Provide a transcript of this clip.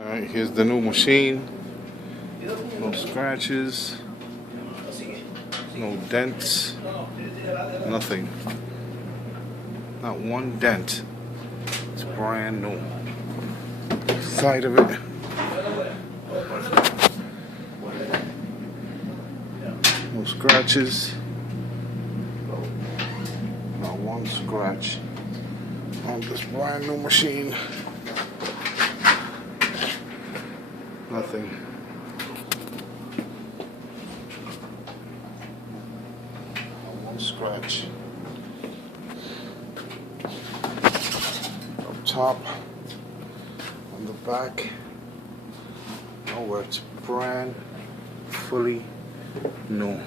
Alright, here's the new machine. No scratches, no dents, nothing. Not one dent. It's brand new. Side of it. No scratches. Not one scratch on this brand new machine. Nothing. Not one scratch. Up top, on the back, nowhere. It's brand fully new.